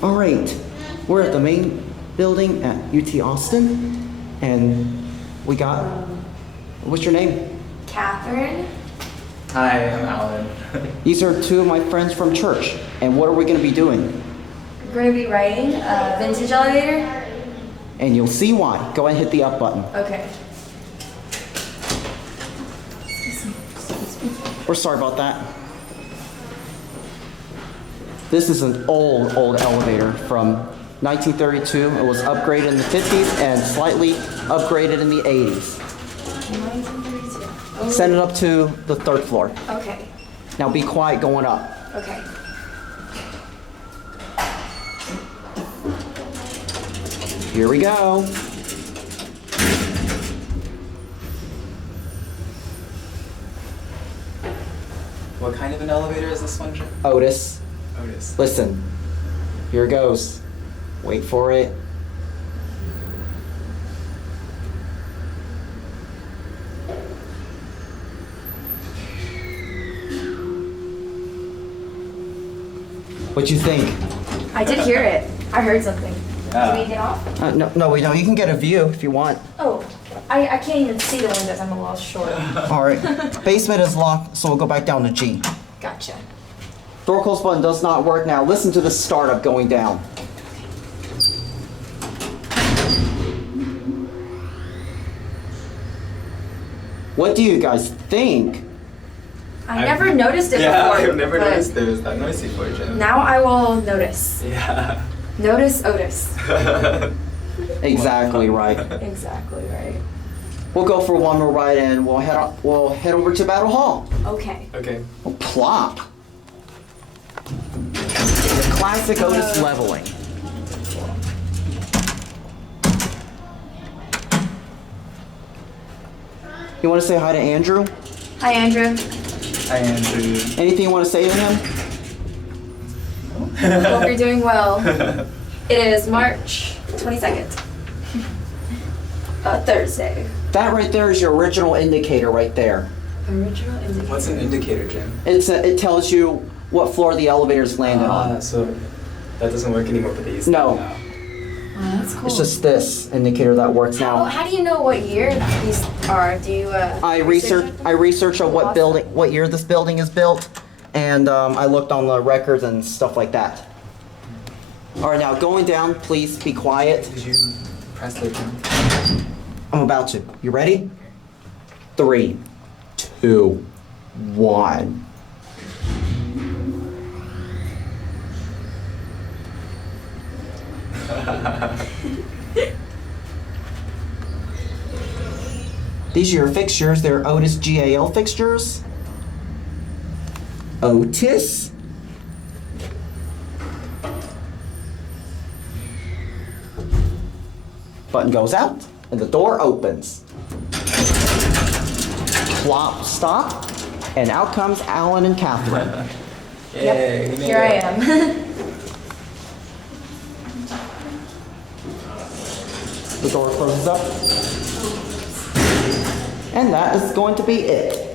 All right, we're at the main building at UT Austin, and we got, what's your name? Catherine. Hi, I'm Alan. These are two of my friends from church, and what are we gonna be doing? We're going to be writing a vintage elevator. And you'll see why. Go ahead and hit the up button. Okay. We're sorry about that. This is an old elevator from 1932. It was upgraded in the 50s and slightly upgraded in the 80s. 1932. Oh. Send it up to the 3rd floor. Okay. Now be quiet going up. Okay. Here we go. What kind of an elevator is this one, Jim? Otis, Otis. listen. Here it goes. Wait for it. What'd you think? I did hear it. I heard something. Yeah. Can we get off? No, we don't. You can get a view if you want. Oh, I can't even see the windows. I'm a little short. All right. Basement is locked, so we'll go back down to G. Gotcha. Door close button does not work now. Listen to the startup going down. What do you guys think? I never noticed it Yeah, before. I've never but noticed it was that noisy before, Jim. Now I will notice. Yeah. Notice Otis. Exactly right. Exactly right. We'll go for one more ride and we'll head over to Battle Hall. Okay. Okay. Oh, plop. The classic Otis leveling. You want to say hi to Andrew? Hi, Andrew. Hi, Andrew. Anything you want to say to him? Hope you're doing well. It is March 22nd. Thursday. That right there is your original indicator right there. Original indicator. What's an indicator, Jim? It tells you what floor the elevator's landed on. So that doesn't work anymore for these? No. Oh, that's cool. It's just this indicator that works now. How do you know what year these are? Do you I research on what year this building is built, and I looked on the records and stuff like that. All right, now going down, please be quiet. Did you press the button? I'm about to. You ready? 3, 2, 1. These are your fixtures. They're Otis GAL fixtures. Otis. Button goes out and the door opens. Plop, stop, and out comes Alan and Catherine. Yay, Yep. we made Here I it. am. The door closes up. And that is going to be it.